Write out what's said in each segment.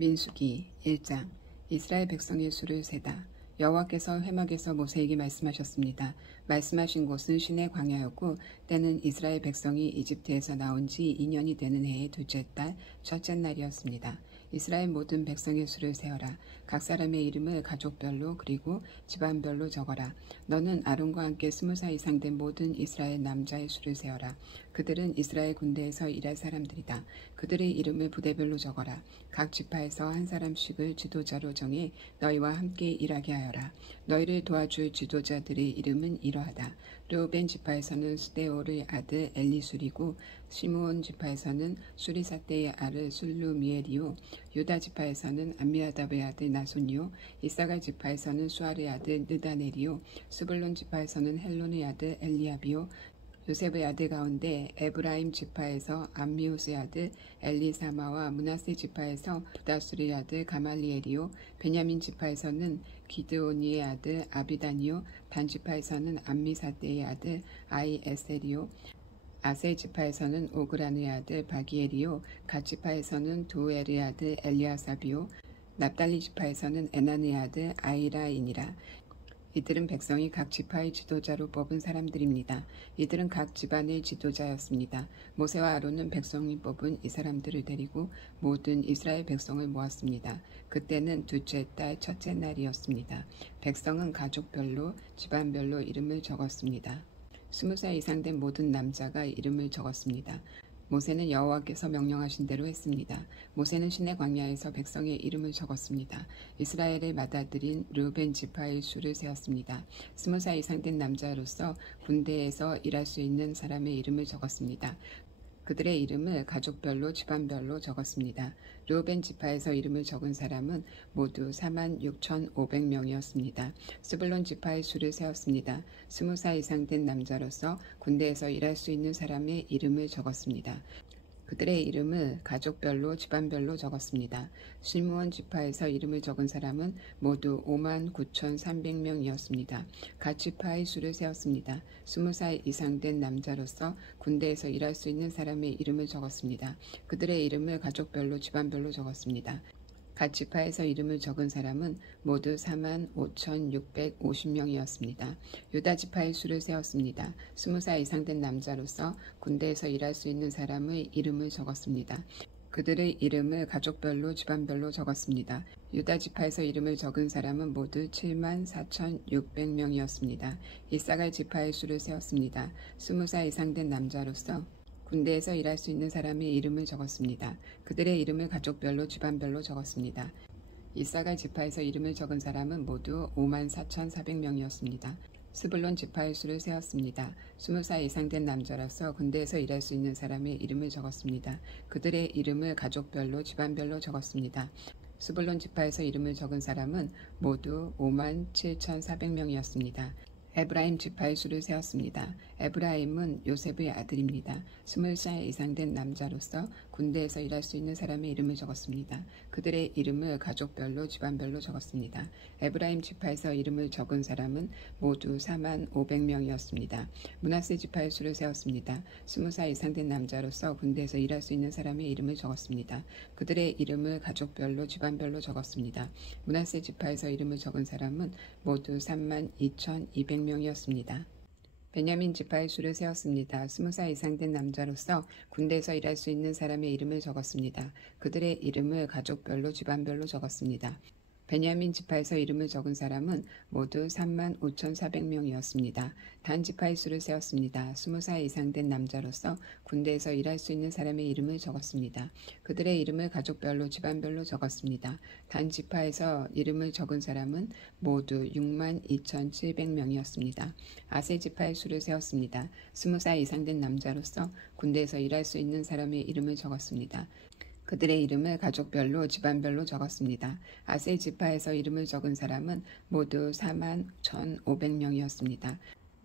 민수기 1장. 이스라엘 백성의 수를 세다. 여호와께서 회막에서 모세에게 말씀하셨습니다. 말씀하신 곳은 시내 광야였고 때는 이스라엘 백성이 이집트에서 나온 지 2년이 되는 해의 둘째 달 첫째 날이었습니다. 이스라엘 모든 백성의 수를 세어라. 각 사람의 이름을 가족별로 그리고 집안별로 적어라. 너는 아론과 함께 20살 이상 된 모든 이스라엘 남자의 수를 세어라. 그들은 이스라엘 군대에서 일할 사람들이다. 그들의 이름을 부대별로 적어라. 각 지파에서 한 사람씩을 지도자로 정해 너희와 함께 일하게 하여라. 너희를 도와줄 지도자들의 이름은 이러하다. 르우벤 지파에서는 스데올의 아들 엘리술이고 시므온 지파에서는 수리사떼의 아들 술루미엘이요 유다 지파에서는 암미아답의 아들 나손이요 이사갈 지파에서는 수알의 아들 느다넬이요 스불론 지파에서는 헬론의 아들 엘리압이요 요셉의 아들 가운데 에브라임 지파에서 암미우스의 아들 엘리사마와 므낫세 지파에서 부다술의 아들 가말리엘이요 베냐민 지파에서는 기드오니의 아들 아비단이요 단 지파에서는 암미사떼의 아들 아이에셀이요 아셀 지파에서는 오그란의 아들 바기엘이요 갓 지파에서는 두엘의 아들 엘리아삽이요 납달리 지파에서는 에난의 아들 아이라이니라. 이들은 백성이 각 지파의 지도자로 뽑은 사람들입니다. 이들은 각 집안의 지도자였습니다. 모세와 아론은 백성이 뽑은 이 사람들을 데리고 모든 이스라엘 백성을 모았습니다. 그때는 둘째 달 첫째 날이었습니다. 백성은 가족별로 집안별로 이름을 적었습니다. 20살 이상 된 모든 남자가 이름을 적었습니다. 모세는 여호와께서 명령하신 대로 했습니다. 모세는 시내 광야에서 백성의 이름을 적었습니다. 이스라엘의 맏아들인 르우벤 지파의 수를 세었습니다. 20살 이상 된 남자로서 군대에서 일할 수 있는 사람의 이름을 적었습니다. 그들의 이름을 가족별로 집안별로 적었습니다. 르우벤 지파에서 이름을 적은 사람은 모두 46,500명이었습니다. 스불론 지파의 수를 세웠습니다. 20살 이상 된 남자로서 군대에서 일할 수 있는 사람의 이름을 적었습니다. 그들의 이름을 가족별로 집안별로 적었습니다. 시므온 지파에서 이름을 적은 사람은 모두 59,300명이었습니다. 갓 지파의 수를 세웠습니다. 20살 이상 된 남자로서 군대에서 일할 수 있는 사람의 이름을 적었습니다. 그들의 이름을 가족별로 집안별로 적었습니다. 갓 지파에서 이름을 적은 사람은 모두 45,650명이었습니다. 유다 지파의 수를 세웠습니다. 20살 이상 된 남자로서 군대에서 일할 수 있는 사람의 이름을 적었습니다. 그들의 이름을 가족별로 집안별로 적었습니다. 유다 지파에서 이름을 적은 사람은 모두 74,600명이었습니다. 이사갈 지파의 수를 세웠습니다. 20살 이상 된 남자로서 군대에서 일할 수 있는 사람의 이름을 적었습니다. 그들의 이름을 가족별로 집안별로 적었습니다. 이사갈 지파에서 이름을 적은 사람은 모두 54,400명이었습니다. 스불론 지파의 수를 세웠습니다. 20살 이상 된 남자로서 군대에서 일할 수 있는 사람의 이름을 적었습니다. 그들의 이름을 가족별로 집안별로 적었습니다. 스불론 지파에서 이름을 적은 사람은 모두 57,400명이었습니다. 에브라임 지파의 수를 세웠습니다. 에브라임은 요셉의 아들입니다. 20살 이상 된 남자로서 군대에서 일할 수 있는 사람의 이름을 적었습니다. 그들의 이름을 가족별로 집안별로 적었습니다. 에브라임 지파에서 이름을 적은 사람은 모두 45,000명이었습니다. 므낫세 지파의 수를 세웠습니다. 20살 이상 된 남자로서 군대에서 일할 수 있는 사람의 이름을 적었습니다. 그들의 이름을 가족별로 집안별로 적었습니다. 므낫세 지파에서 이름을 적은 사람은 모두 32,200명이었습니다. 베냐민 지파의 수를 세웠습니다. 20살 이상 된 남자로서 군대에서 일할 수 있는 사람의 이름을 적었습니다. 그들의 이름을 가족별로 집안별로 적었습니다. 베냐민 지파에서 이름을 적은 사람은 모두 35,400명이었습니다. 단 지파의 수를 세웠습니다. 20살 이상 된 남자로서 군대에서 일할 수 있는 사람의 이름을 적었습니다. 그들의 이름을 가족별로 집안별로 적었습니다. 단 지파에서 이름을 적은 사람은 모두 62,700명이었습니다. 아셀 지파의 수를 세웠습니다. 20살 이상 된 남자로서 군대에서 일할 수 있는 사람의 이름을 적었습니다. 그들의 이름을 가족별로 집안별로 적었습니다. 아셀 지파에서 이름을 적은 사람은 모두 41,500명이었습니다.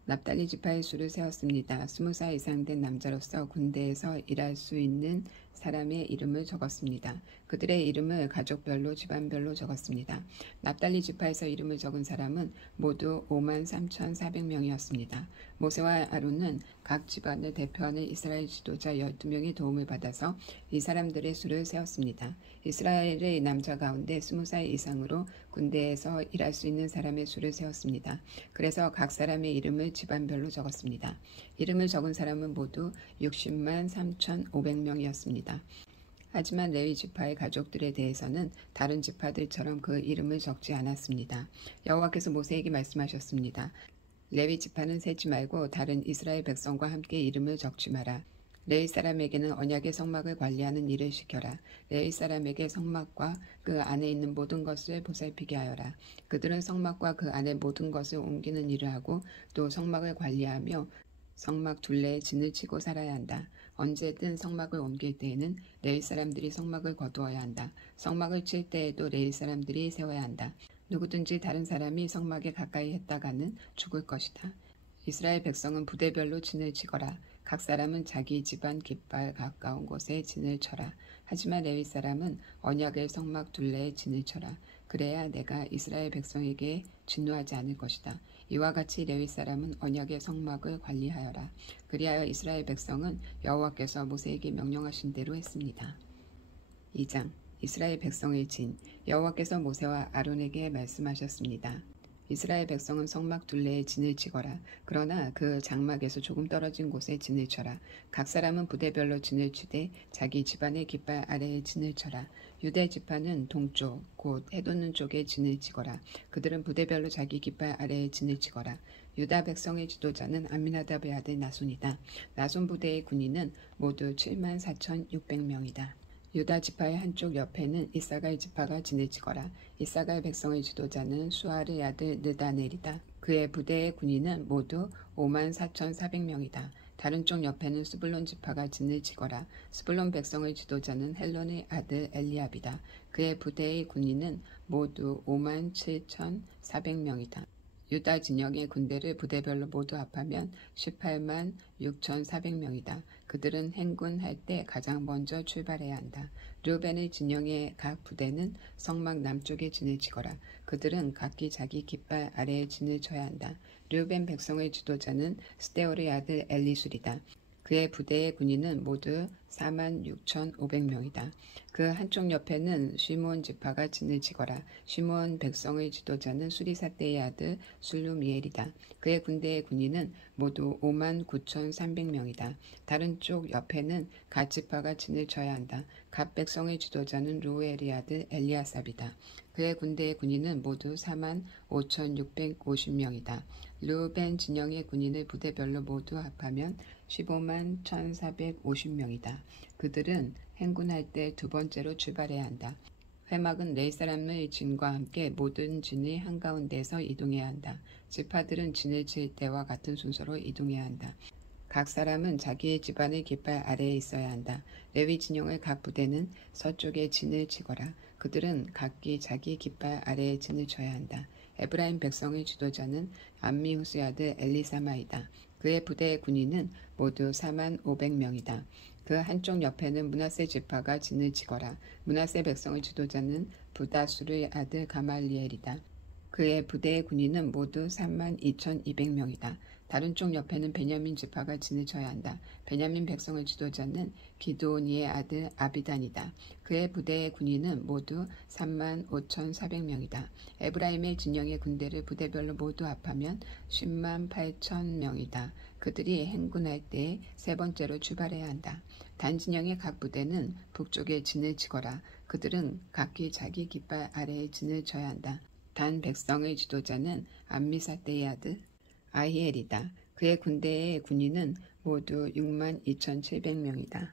납달리 지파의 수를 세웠습니다. 20살 이상 된 남자로서 군대에서 일할 수 있는 사람의 이름을 적었습니다. 그들의 이름을 가족별로 집안별로 적었습니다. 납달리 지파에서 이름을 적은 사람은 모두 53,400명이었습니다. 모세와 아론은 각 집안을 대표하는 이스라엘 지도자 12명의 도움을 받아서 이 사람들의 수를 세웠습니다. 이스라엘의 남자 가운데 20살 이상으로 군대에서 일할 수 있는 사람의 수를 세웠습니다. 그래서 각 사람의 이름을 집안별로 적었습니다. 이름을 적은 사람은 모두 60만 3,500명이었습니다. 하지만 레위 지파의 가족들에 대해서는 다른 지파들처럼 그 이름을 적지 않았습니다. 여호와께서 모세에게 말씀하셨습니다. 레위 지파는 세지 말고 다른 이스라엘 백성과 함께 이름을 적지 마라. 레위 사람에게는 언약의 성막을 관리하는 일을 시켜라. 레위 사람에게 성막과 그 안에 있는 모든 것을 보살피게 하여라. 그들은 성막과 그 안에 모든 것을 옮기는 일을 하고 또 성막을 관리하며 성막 둘레에 진을 치고 살아야 한다. 언제든 성막을 옮길 때에는 레위 사람들이 성막을 거두어야 한다. 성막을 칠 때에도 레위 사람들이 세워야 한다. 누구든지 다른 사람이 성막에 가까이 했다가는 죽을 것이다. 이스라엘 백성은 부대별로 진을 치거라. 각 사람은 자기 집안 깃발 가까운 곳에 진을 쳐라. 하지만 레위 사람은 언약의 성막 둘레에 진을 쳐라. 그래야 내가 이스라엘 백성에게 진노하지 않을 것이다. 이와 같이 레위 사람은 언약의 성막을 관리하여라. 그리하여 이스라엘 백성은 여호와께서 모세에게 명령하신 대로 했습니다. 2장 이스라엘 백성의 진. 여호와께서 모세와 아론에게 말씀하셨습니다. 이스라엘 백성은 성막 둘레에 진을 치거라. 그러나 그 장막에서 조금 떨어진 곳에 진을 쳐라. 각 사람은 부대별로 진을 치되 자기 집안의 깃발 아래에 진을 쳐라. 유대 지파는 동쪽 곧 해돋는 쪽에 진을 치거라. 그들은 부대별로 자기 깃발 아래에 진을 치거라. 유다 백성의 지도자는 암미나답의 아들 나손이다. 나손 부대의 군인은 모두 74,600명이다. 유다 지파의 한쪽 옆에는 이사갈 지파가 진을 치거라. 이사갈 백성의 지도자는 수아르의 아들 느다넬이다. 그의 부대의 군인은 모두 54,400명이다. 다른 쪽 옆에는 스불론 지파가 진을 치거라. 스불론 백성의 지도자는 헬론의 아들 엘리압이다. 그의 부대의 군인은 모두 57,400명이다. 유다 진영의 군대를 부대별로 모두 합하면 18만 6,400명이다. 그들은 행군할 때 가장 먼저 출발해야 한다. 르벤의 진영의 각 부대는 성막 남쪽에 진을 치거라. 그들은 각기 자기 깃발 아래에 진을 쳐야 한다. 르벤 백성의 지도자는 스데올의 아들 엘리술이다. 그의 부대의 군인은 모두 46,500명이다. 그 한쪽 옆에는 시므온 지파가 진을 치거라. 시므온 백성의 지도자는 수리사대의 아들 술루미엘이다. 그의 군대의 군인은 모두 59,300명이다. 다른 쪽 옆에는 갓 지파가 진을 쳐야 한다. 갓 백성의 지도자는 루엘의 아들 엘리아삽이다. 그의 군대의 군인은 모두 45,650명이다. 르우벤 진영의 군인을 부대별로 모두 합하면 15만 1,450명이다. 그들은 행군할 때 두 번째로 출발해야 한다. 회막은 레위 사람의 진과 함께 모든 진의 한가운데에서 이동해야 한다. 지파들은 진을 칠 때와 같은 순서로 이동해야 한다. 각 사람은 자기의 집안의 깃발 아래에 있어야 한다. 레위 진영의 각 부대는 서쪽에 진을 치거라. 그들은 각기 자기 깃발 아래에 진을 쳐야 한다. 에브라임 백성의 지도자는 암미후스의 아들 엘리사마이다. 그의 부대의 군인은 모두 45,500명이다. 그 한쪽 옆에는 므낫세 지파가 진을 치거라. 므낫세 백성의 지도자는 부다수르의 아들 가말리엘이다. 그의 부대의 군인은 모두 32,200명이다. 다른 쪽 옆에는 베냐민 지파가 진을 쳐야 한다. 베냐민 백성의 지도자는 기드오니의 아들 아비단이다. 그의 부대의 군인은 모두 35,400명이다. 에브라임의 진영의 군대를 부대별로 모두 합하면 10만 8,000명이다. 그들이 행군할 때 세 번째로 출발해야 한다. 단 진영의 각 부대는 북쪽에 진을 치거라. 그들은 각기 자기 깃발 아래에 진을 쳐야 한다. 단 백성의 지도자는 암미사대의 아들 아히엘이다. 그의 군대의 군인은 모두 6만 2,700명이다.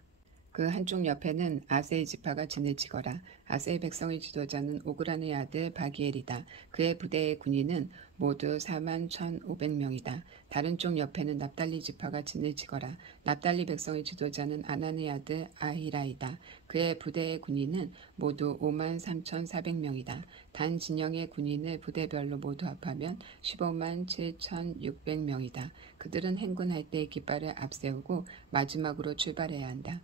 그 한쪽 옆에는 아세의 지파가 진을 치거라. 아세의 백성의 지도자는 오그란의 아들 바기엘이다. 그의 부대의 군인은 모두 4만 1,500명이다. 다른 쪽 옆에는 납달리 지파가 진을 치거라. 납달리 백성의 지도자는 아난의 아들 아히라이다. 그의 부대의 군인은 모두 5만 3,400명이다. 단 진영의 군인을 부대별로 모두 합하면 15만 7,600명이다. 그들은 행군할 때 깃발을 앞세우고 마지막으로 출발해야 한다.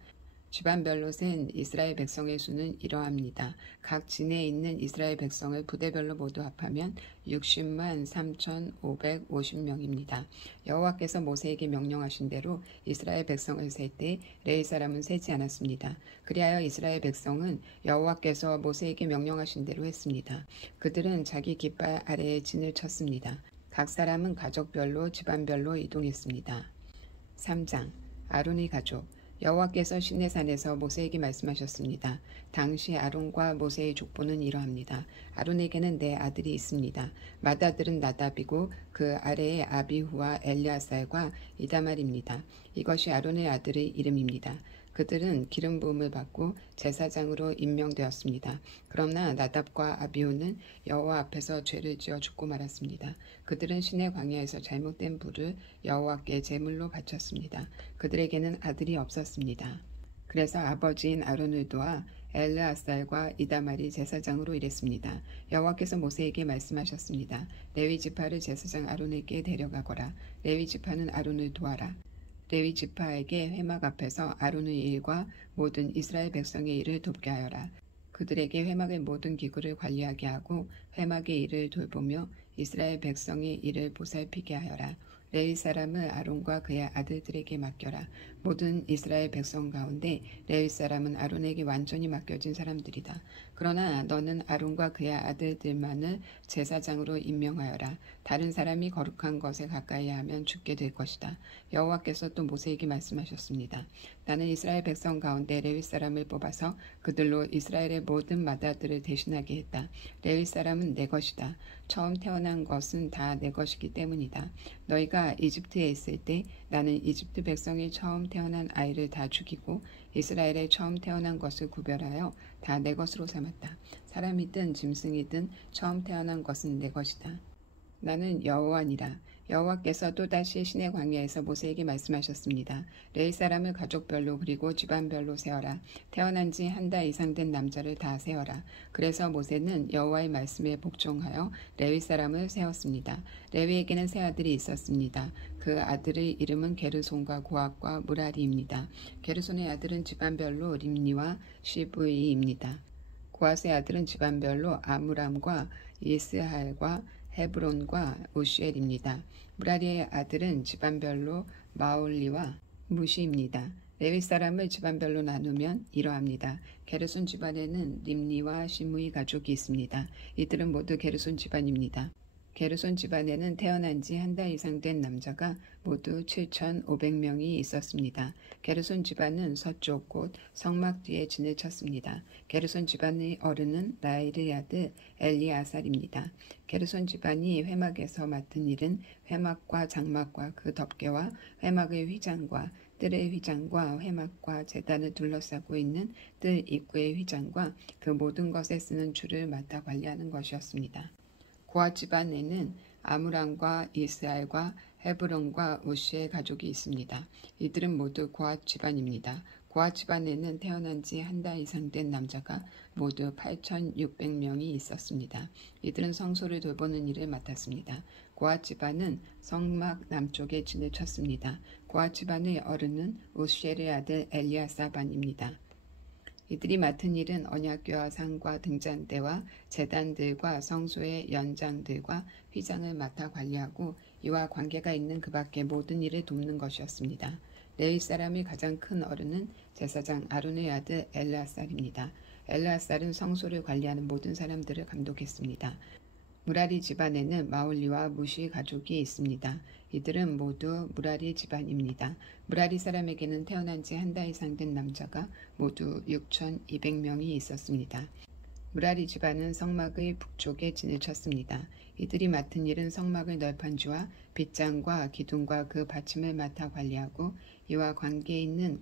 집안별로 센 이스라엘 백성의 수는 이러합니다. 각 진에 있는 이스라엘 백성을 부대별로 모두 합하면 60만 3,550명입니다. 여호와께서 모세에게 명령하신 대로 이스라엘 백성을 셀 때 레위 사람은 세지 않았습니다. 그리하여 이스라엘 백성은 여호와께서 모세에게 명령하신 대로 했습니다. 그들은 자기 깃발 아래에 진을 쳤습니다. 각 사람은 가족별로 집안별로 이동했습니다. 3장 아론의 가족 여호와께서 시내산에서 모세에게 말씀하셨습니다. 당시 아론과 모세의 족보는 이러합니다. 아론에게는 네 아들이 있습니다. 맏아들은 나답이고 그 아래에 아비후와 엘리아살과 이다말입니다. 이것이 아론의 아들의 이름입니다. 그들은 기름 부음을 받고 제사장으로 임명되었습니다. 그러나 나답과 아비후는 여호와 앞에서 죄를 지어 죽고 말았습니다. 그들은 시내 광야에서 잘못된 불을 여호와께 제물로 바쳤습니다. 그들에게는 아들이 없었습니다. 그래서 아버지인 아론을 도와 엘르아살과 이다말이 제사장으로 일했습니다. 여호와께서 모세에게 말씀하셨습니다. 레위 지파를 제사장 아론에게 데려가거라. 레위 지파는 아론을 도와라. 레위 지파에게 회막 앞에서 아론의 일과 모든 이스라엘 백성의 일을 돕게 하여라. 그들에게 회막의 모든 기구를 관리하게 하고 회막의 일을 돌보며 이스라엘 백성의 일을 보살피게 하여라. 레위 사람을 아론과 그의 아들들에게 맡겨라. 모든 이스라엘 백성 가운데 레위 사람은 아론에게 완전히 맡겨진 사람들이다. 그러나 너는 아론과 그의 아들들만을 제사장으로 임명하여라. 다른 사람이 거룩한 것에 가까이 하면 죽게 될 것이다. 여호와께서 또 모세에게 말씀하셨습니다. 나는 이스라엘 백성 가운데 레위 사람을 뽑아서 그들로 이스라엘의 모든 맏아들을 대신하게 했다. 레위 사람은 내 것이다. 처음 태어난 것은 다 내 것이기 때문이다. 너희가 이집트에 있을 때 나는 이집트 백성이 처음 태어난 아이를 다 죽이고 이스라엘의 처음 태어난 것을 구별하여 다 내 것으로 삼았다. 사람이든 짐승이든 처음 태어난 것은 내 것이다. 나는 여호와니라. 여호와께서 또다시 시내 광야에서 모세에게 말씀하셨습니다. 레위 사람을 가족별로 그리고 집안별로 세어라. 태어난 지 한 달 이상 된 남자를 다 세어라. 그래서 모세는 여호와의 말씀에 복종하여 레위 사람을 세웠습니다. 레위에게는 세 아들이 있었습니다. 그 아들의 이름은 게르손과 고핫과 무라리입니다. 게르손의 아들은 집안별로 림니와 시브이입니다. 고핫의 아들은 집안별로 아므람과 이스할과 헤브론과 우시엘입니다. 무라리의 아들은 집안별로 마올리와 무시입니다. 레위 사람을 집안별로 나누면 이러합니다. 게르손 집안에는 림니와 시므이 가족이 있습니다. 이들은 모두 게르손 집안입니다. 게르손 집안에는 태어난 지 한 달 이상 된 남자가 모두 7,500명이 있었습니다. 게르손 집안은 서쪽 곧 성막 뒤에 진을 쳤습니다. 게르손 집안의 어른은 라일의 아들 엘리아살입니다. 게르손 집안이 회막에서 맡은 일은 회막과 장막과 그 덮개와 회막의 휘장과 뜰의 휘장과 회막과 제단을 둘러싸고 있는 뜰 입구의 휘장과 그 모든 것에 쓰는 줄을 맡아 관리하는 것이었습니다. 고핫 집안에는 아므람과 이스알과 헤브론과 우시의 가족이 있습니다. 이들은 모두 고핫 집안입니다. 고핫 집안에는 태어난 지 한 달 이상 된 남자가 모두 8,600명이 있었습니다. 이들은 성소를 돌보는 일을 맡았습니다. 고핫 집안은 성막 남쪽에 진을 쳤습니다. 고핫 집안의 어른은 우시엘의 아들 엘리아사반입니다. 이들이 맡은 일은 언약궤와 상과 등잔대와 제단들과 성소의 연장들과 휘장을 맡아 관리하고 이와 관계가 있는 그 밖의 모든 일을 돕는 것이었습니다. 레위 사람의 가장 큰 어른은 제사장 아론의 아들 엘르아살입니다. 엘르아살은 성소를 관리하는 모든 사람들을 감독했습니다. 무라리 집안에는 마올리와 무시 가족이 있습니다. 이들은 모두 무라리 집안입니다. 무라리 사람에게는 태어난 지 한 달 이상 된 남자가 모두 6,200명이 있었습니다. 무라리 집안은 성막의 북쪽에 진을 쳤습니다. 이들이 맡은 일은 성막의 널판주와 빗장과 기둥과 그 받침을 맡아 관리하고 이와 관계 있는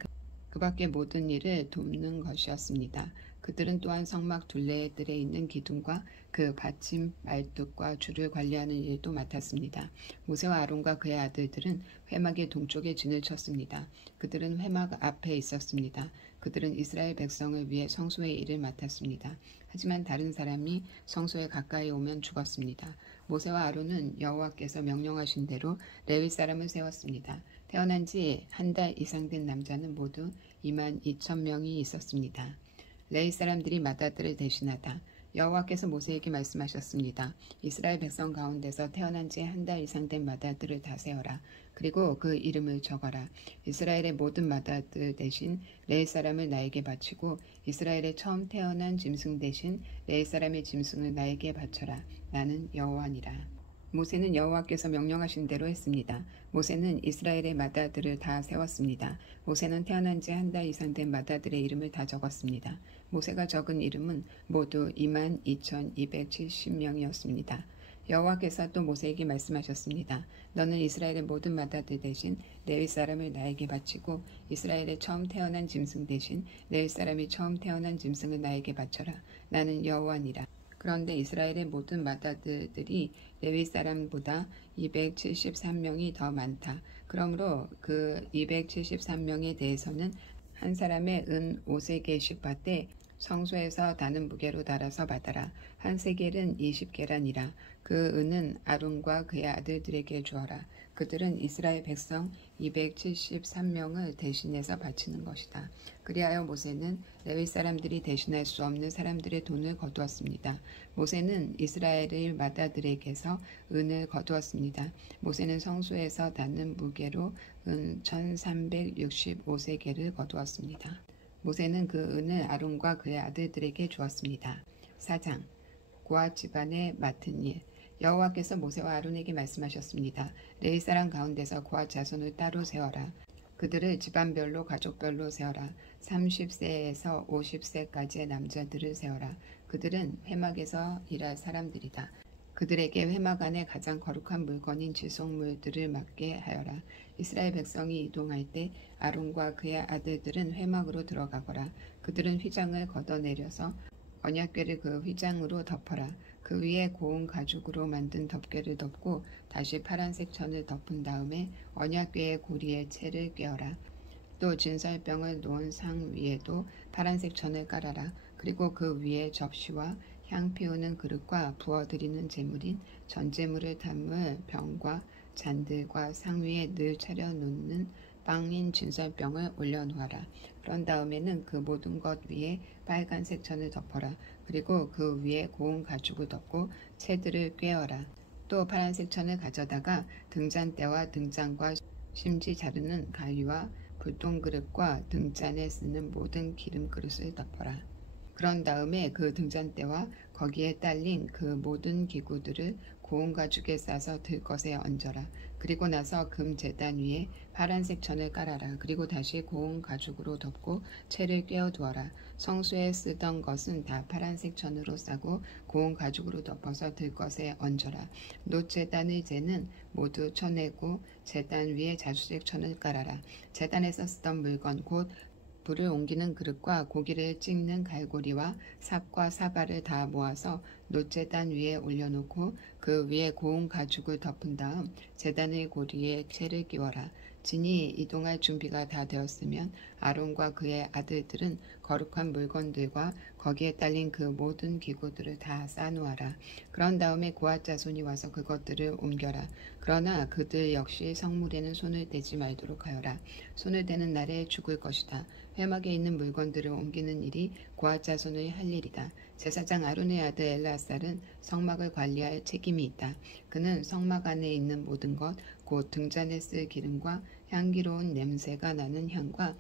그 밖의 모든 일을 돕는 것이었습니다. 그들은 또한 성막 둘레에 뜰에 있는 기둥과 그 받침 말뚝과 줄을 관리하는 일도 맡았습니다. 모세와 아론과 그의 아들들은 회막의 동쪽에 진을 쳤습니다. 그들은 회막 앞에 있었습니다. 그들은 이스라엘 백성을 위해 성소의 일을 맡았습니다. 하지만 다른 사람이 성소에 가까이 오면 죽었습니다. 모세와 아론은 여호와께서 명령하신 대로 레위 사람을 세웠습니다. 태어난 지 한 달 이상 된 남자는 모두 2만 2천 명이 있었습니다. 레위 사람들이 맏아들을 대신하다. 여호와께서 모세에게 말씀하셨습니다. 이스라엘 백성 가운데서 태어난 지 한 달 이상 된 맏아들을 다 세어라. 그리고 그 이름을 적어라. 이스라엘의 모든 맏아들 대신 레위 사람을 나에게 바치고 이스라엘의 처음 태어난 짐승 대신 레위 사람의 짐승을 나에게 바쳐라. 나는 여호와니라. 모세는 여호와께서 명령하신 대로 했습니다. 모세는 이스라엘의 맏아들을 다 세웠습니다. 모세는 태어난 지 한 달 이상 된 맏아들의 이름을 다 적었습니다. 모세가 적은 이름은 모두 22,270명이었습니다. 여호와께서 또 모세에게 말씀하셨습니다. 너는 이스라엘의 모든 맏아들 대신 레위 사람을 나에게 바치고 이스라엘의 처음 태어난 짐승 대신 레위 사람이 처음 태어난 짐승을 나에게 바쳐라. 나는 여호와니라. 그런데 이스라엘의 모든 맏아들들이 레위 사람보다 273명이 더 많다. 그러므로 그 273명에 대해서는 한 사람의 은 5세겔씩 받되 성소에서 다는 무게로 달아서 받아라. 한 세겔은 20계란이라. 그 은은 아론과 그의 아들들에게 주어라. 그들은 이스라엘 백성 273명을 대신해서 바치는 것이다. 그리하여 모세는 레위 사람들이 대신할 수 없는 사람들의 돈을 거두었습니다. 모세는 이스라엘의 맏아들에게서 은을 거두었습니다. 모세는 성소에서 닿는 무게로 은 1365세겔을 거두었습니다. 모세는 그 은을 아론과 그의 아들들에게 주었습니다. 4장 고앗 집안의 맡은 일. 여호와께서 모세와 아론에게 말씀하셨습니다. 레위 사람 가운데서 고앗 자손을 따로 세워라. 그들을 집안별로 가족별로 세워라. 30세에서 50세까지의 남자들을 세워라. 그들은 회막에서 일할 사람들이다. 그들에게 회막 안에 가장 거룩한 물건인 지속물들을 맡게 하여라. 이스라엘 백성이 이동할 때 아론과 그의 아들들은 회막으로 들어가거라. 그들은 휘장을 걷어내려서 언약궤를 그 휘장으로 덮어라. 그 위에 고운 가죽으로 만든 덮개를 덮고 다시 파란색 천을 덮은 다음에 언약궤의 고리에 채를 꿰어라. 또 진설병을 놓은 상 위에도 파란색 천을 깔아라. 그리고 그 위에 접시와 향 피우는 그릇과 부어드리는 제물인 전제물을 담을 병과 잔들과 상 위에 늘 차려놓는 빵인 진설병을 올려놓아라. 그런 다음에는 그 모든 것 위에 빨간색 천을 덮어라. 그리고 그 위에 고운 가죽을 덮고 채들을 꿰어라. 또 파란색 천을 가져다가 등잔대와 등잔과 심지 자르는 가위와 불똥 그릇과 등잔에 쓰는 모든 기름 그릇을 덮어라. 그런 다음에 그 등잔대와 거기에 딸린 그 모든 기구들을 고운 가죽에 싸서 들것에 얹어라. 그리고 나서 금 제단 위에 파란색 천을 깔아라. 그리고 다시 고운 가죽으로 덮고 채를 꿰어 두어라. 성소에 쓰던 것은 다 파란색 천으로 싸고 고운 가죽으로 덮어서 들것에 얹어라. 놋 제단의 재는 모두 쳐내고 제단 위에 자수색 천을 깔아라. 제단에서 쓰던 물건 곧 불을 옮기는 그릇과 고기를 찍는 갈고리와 삽과 사발을 다 모아서 놋제단 위에 올려놓고 그 위에 고운 가죽을 덮은 다음 제단의 고리에 채를 끼워라. 진이 이동할 준비가 다 되었으면 아론과 그의 아들들은 거룩한 물건들과 거기에 딸린 그 모든 기구들을 다 쌓아놓아라. 그런 다음에 고앗 자손이 와서 그것들을 옮겨라. 그러나 그들 역시 성물에는 손을 대지 말도록 하여라. 손을 대는 날에 죽을 것이다. 회막에 있는 물건들을 옮기는 일이 고앗 자손의 할 일이다. 제사장 아론의 아들 엘르아살은 성막을 관리할 책임이 있다. 그는 성막 안에 있는 모든 것, 곧 등잔에 쓸 기름과 향기로운 냄새가 나는 향과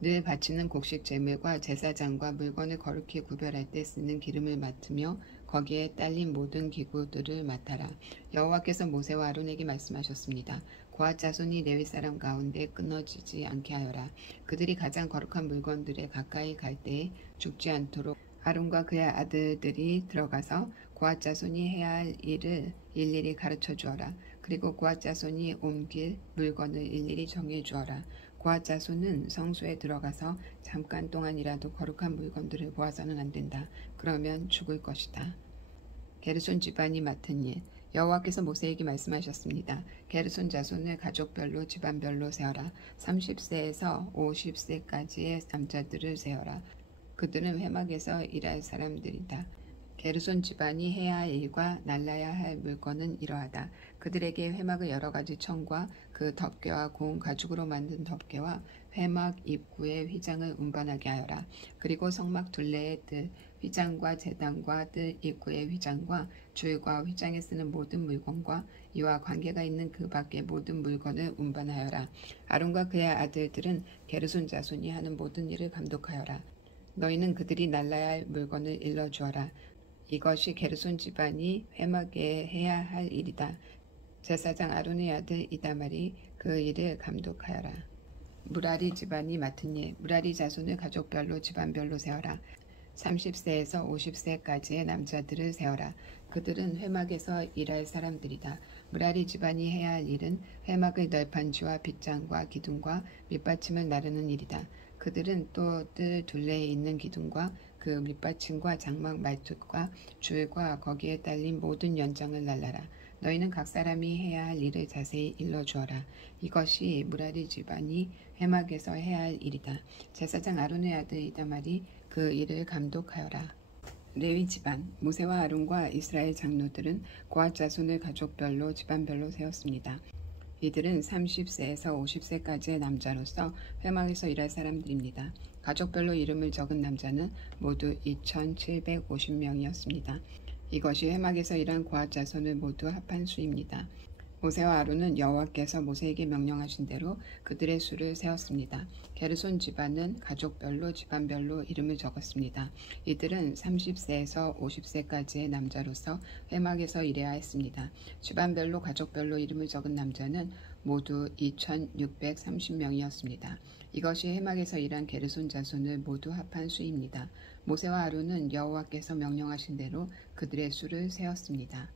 늘 바치는 곡식 제물과 제사장과 물건을 거룩히 구별할 때 쓰는 기름을 맡으며 거기에 딸린 모든 기구들을 맡아라. 여호와께서 모세와 아론에게 말씀하셨습니다. 고앗 자손이 레위 사람 가운데 끊어지지 않게 하여라. 그들이 가장 거룩한 물건들에 가까이 갈 때에 죽지 않도록 아론과 그의 아들들이 들어가서 고앗 자손이 해야 할 일을 일일이 가르쳐 주어라. 그리고 고앗 자손이 옮길 물건을 일일이 정해 주어라. 고앗 자손은 성소에 들어가서 잠깐 동안이라도 거룩한 물건들을 보아서는 안 된다. 그러면 죽을 것이다. 게르손 집안이 맡은 일. 여호와께서 모세에게 말씀하셨습니다. 게르손 자손을 가족별로 집안별로 세어라. 30세에서 50세까지의 남자들을 세어라. 그들은 회막에서 일할 사람들이다. 게르손 집안이 해야 할 일과 날라야 할 물건은 이러하다. 그들에게 회막의 여러 가지 천과 그 덮개와 고운 가죽으로 만든 덮개와 회막 입구의 휘장을 운반하게 하여라. 그리고 성막 둘레의 뜰 휘장과 제단과 뜰 입구의 휘장과 줄과 휘장에 쓰는 모든 물건과 이와 관계가 있는 그 밖의 모든 물건을 운반하여라. 아론과 그의 아들들은 게르손 자손이 하는 모든 일을 감독하여라. 너희는 그들이 날라야 할 물건을 일러주어라. 이것이 게르손 집안이 회막에 해야 할 일이다. 제사장 아론의 아들 이다말이 그 일을 감독하여라. 무라리 집안이 맡은 일, 무라리 자손을 가족별로 집안별로 세어라. 30세에서 50세까지의 남자들을 세어라. 그들은 회막에서 일할 사람들이다. 무라리 집안이 해야 할 일은 회막의 널판지와 빗장과 기둥과 밑받침을 나르는 일이다. 그들은 또 뜰 둘레에 있는 기둥과 그 밑받침과 장막 말뚝과 줄과 거기에 딸린 모든 연장을 날라라. 너희는 각 사람이 해야 할 일을 자세히 일러주어라. 이것이 무라리 집안이 회막에서 해야 할 일이다. 제사장 아론의 아들 이다말이 그 일을 감독하여라. 레위 집안, 모세와 아론과 이스라엘 장로들은 고앗 자손을 가족별로 집안별로 세웠습니다. 이들은 30세에서 50세까지의 남자로서 회막에서 일할 사람들입니다. 가족별로 이름을 적은 남자는 모두 2,750명이었습니다. 이것이 회막에서 일한 고앗 자손을 모두 합한 수입니다. 모세와 아론은 여호와께서 모세에게 명령하신 대로 그들의 수를 세웠습니다. 게르손 집안은 가족별로 집안별로 이름을 적었습니다. 이들은 30세에서 50세까지의 남자로서 회막에서 일해야 했습니다. 집안별로 가족별로 이름을 적은 남자는 모두 2,630명이었습니다. 이것이 회막에서 일한 게르손 자손을 모두 합한 수입니다. 모세와 아론은 여호와께서 명령하신 대로 그들의 수를 세웠습니다.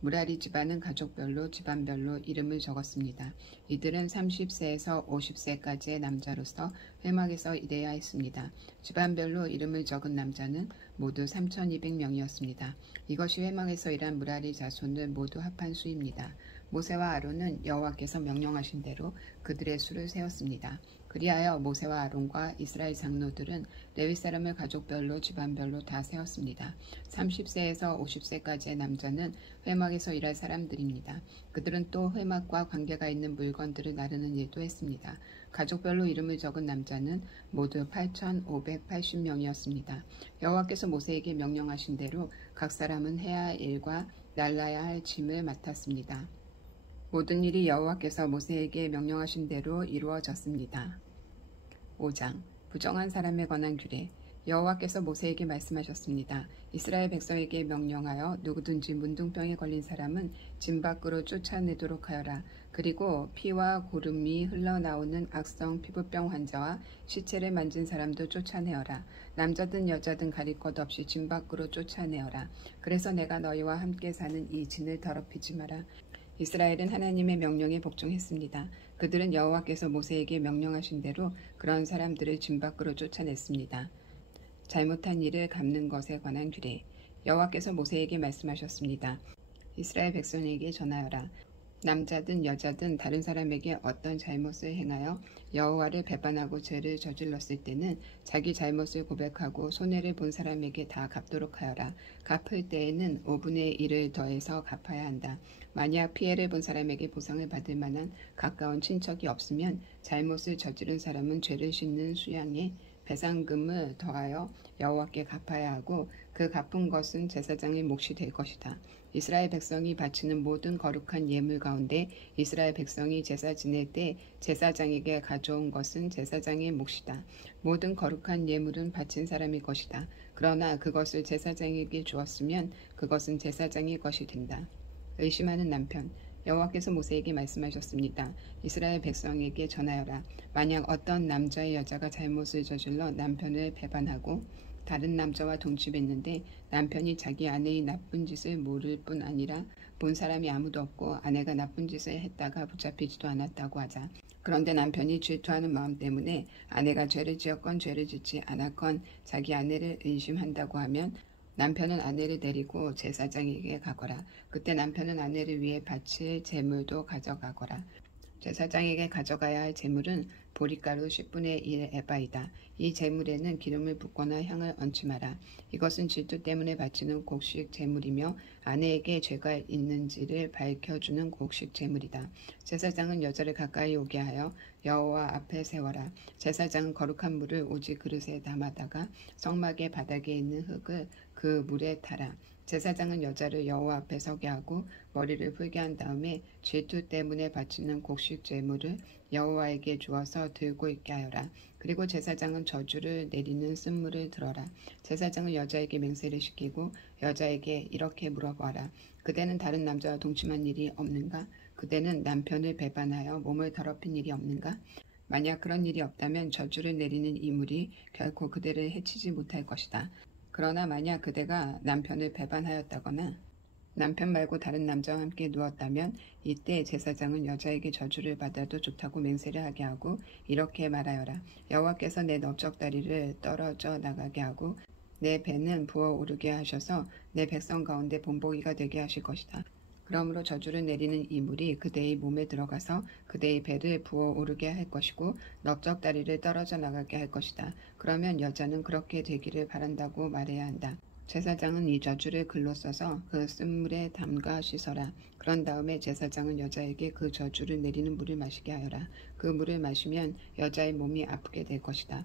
무라리 집안은 가족별로 집안별로 이름을 적었습니다. 이들은 30세에서 50세까지의 남자로서 회막에서 일해야 했습니다. 집안별로 이름을 적은 남자는 모두 3,200명이었습니다. 이것이 회막에서 일한 무라리 자손을 모두 합한 수입니다. 모세와 아론은 여호와께서 명령하신 대로 그들의 수를 세웠습니다. 그리하여 모세와 아론과 이스라엘 장로들은 레위 사람을 가족별로 집안별로 다 세웠습니다. 30세에서 50세까지의 남자는 회막에서 일할 사람들입니다. 그들은 또 회막과 관계가 있는 물건들을 나르는 일도 했습니다. 가족별로 이름을 적은 남자는 모두 8,580명이었습니다. 여호와께서 모세에게 명령하신 대로 각 사람은 해야 할 일과 날라야 할 짐을 맡았습니다. 모든 일이 여호와께서 모세에게 명령하신 대로 이루어졌습니다. 5장 부정한 사람에 관한 규례. 여호와께서 모세에게 말씀하셨습니다. 이스라엘 백성에게 명령하여 누구든지 문둥병에 걸린 사람은 진 밖으로 쫓아내도록 하여라. 그리고 피와 고름이 흘러나오는 악성 피부병 환자와 시체를 만진 사람도 쫓아내어라. 남자든 여자든 가릴 것 없이 진 밖으로 쫓아내어라. 그래서 내가 너희와 함께 사는 이 진을 더럽히지 마라. 이스라엘은 하나님의 명령에 복종했습니다. 그들은 여호와께서 모세에게 명령하신 대로 그런 사람들을 진 밖으로 쫓아냈습니다. 잘못한 일을 갚는 것에 관한 규례. 여호와께서 모세에게 말씀하셨습니다. 이스라엘 백성에게 전하여라. 남자든 여자든 다른 사람에게 어떤 잘못을 행하여 여호와를 배반하고 죄를 저질렀을 때는 자기 잘못을 고백하고 손해를 본 사람에게 다 갚도록 하여라. 갚을 때에는 5분의 1을 더해서 갚아야 한다. 만약 피해를 본 사람에게 보상을 받을 만한 가까운 친척이 없으면 잘못을 저지른 사람은 죄를 씻는 수양에 배상금을 더하여 여호와께 갚아야 하고 그 갚은 것은 제사장의 몫이 될 것이다. 이스라엘 백성이 바치는 모든 거룩한 예물 가운데 이스라엘 백성이 제사 지낼 때 제사장에게 가져온 것은 제사장의 몫이다. 모든 거룩한 예물은 바친 사람의 것이다. 그러나 그것을 제사장에게 주었으면 그것은 제사장의 것이 된다. 의심하는 남편. 여호와께서 모세에게 말씀하셨습니다. 이스라엘 백성에게 전하여라. 만약 어떤 남자의 여자가 잘못을 저질러 남편을 배반하고 다른 남자와 동침했는데 남편이 자기 아내의 나쁜 짓을 모를 뿐 아니라 본 사람이 아무도 없고 아내가 나쁜 짓을 했다가 붙잡히지도 않았다고 하자. 그런데 남편이 질투하는 마음 때문에 아내가 죄를 지었건 죄를 짓지 않았건 자기 아내를 의심한다고 하면 남편은 아내를 데리고 제사장에게 가거라. 그때 남편은 아내를 위해 바칠 제물도 가져가거라. 제사장에게 가져가야 할 제물은 보리가루 10분의 1 에바이다. 이 제물에는 기름을 붓거나 향을 얹지 마라. 이것은 질투 때문에 바치는 곡식 제물이며 아내에게 죄가 있는지를 밝혀주는 곡식 제물이다. 제사장은 여자를 가까이 오게 하여 여호와 앞에 세워라. 제사장은 거룩한 물을 오직 그릇에 담아다가 성막의 바닥에 있는 흙을 그 물에 타라. 제사장은 여자를 여호와 앞에 서게 하고 머리를 풀게 한 다음에 질투 때문에 바치는 곡식 제물을 여호와에게 주어서 들고 있게 하여라. 그리고 제사장은 저주를 내리는 쓴물을 들어라. 제사장은 여자에게 맹세를 시키고 여자에게 이렇게 물어보아라. 그대는 다른 남자와 동침한 일이 없는가? 그대는 남편을 배반하여 몸을 더럽힌 일이 없는가? 만약 그런 일이 없다면 저주를 내리는 이 물이 결코 그대를 해치지 못할 것이다. 그러나 만약 그대가 남편을 배반하였다거나 남편 말고 다른 남자와 함께 누웠다면 이때 제사장은 여자에게 저주를 받아도 좋다고 맹세를 하게 하고 이렇게 말하여라. 여호와께서 내 넓적다리를 떨어져 나가게 하고 내 배는 부어오르게 하셔서 내 백성 가운데 본보기가 되게 하실 것이다. 그러므로 저주를 내리는 이 물이 그대의 몸에 들어가서 그대의 배를 부어오르게 할 것이고 넓적다리를 떨어져 나가게 할 것이다. 그러면 여자는 그렇게 되기를 바란다고 말해야 한다. 제사장은 이 저주를 글로 써서 그 쓴물에 담가 씻어라. 그런 다음에 제사장은 여자에게 그 저주를 내리는 물을 마시게 하여라. 그 물을 마시면 여자의 몸이 아프게 될 것이다.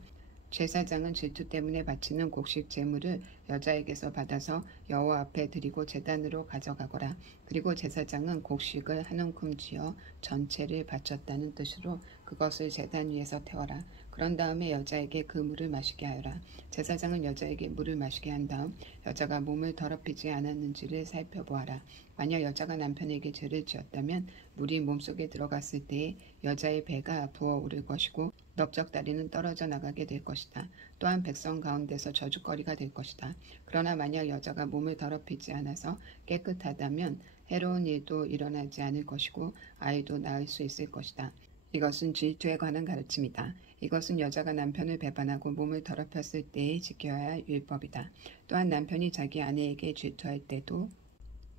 제사장은 질투 때문에 바치는 곡식 제물을 여자에게서 받아서 여호와 앞에 드리고 제단으로 가져가거라. 그리고 제사장은 곡식을 한 움큼 쥐어 전체를 바쳤다는 뜻으로 그것을 제단 위에서 태워라. 그런 다음에 여자에게 그 물을 마시게 하여라. 제사장은 여자에게 물을 마시게 한 다음 여자가 몸을 더럽히지 않았는지를 살펴보아라. 만약 여자가 남편에게 죄를 지었다면 물이 몸속에 들어갔을 때에 여자의 배가 부어오를 것이고 넓적다리는 떨어져 나가게 될 것이다. 또한 백성 가운데서 저주거리가 될 것이다. 그러나 만약 여자가 몸을 더럽히지 않아서 깨끗하다면 해로운 일도 일어나지 않을 것이고 아이도 낳을 수 있을 것이다. 이것은 질투에 관한 가르침이다. 이것은 여자가 남편을 배반하고 몸을 더럽혔을 때에 지켜야 할 율법이다. 또한 남편이 자기 아내에게 질투할 때도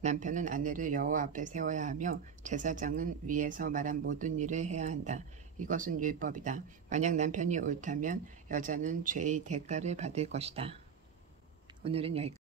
남편은 아내를 여호와 앞에 세워야 하며 제사장은 위에서 말한 모든 일을 해야 한다. 이것은 율법이다. 만약 남편이 옳다면 여자는 죄의 대가를 받을 것이다. 오늘은 여기까지.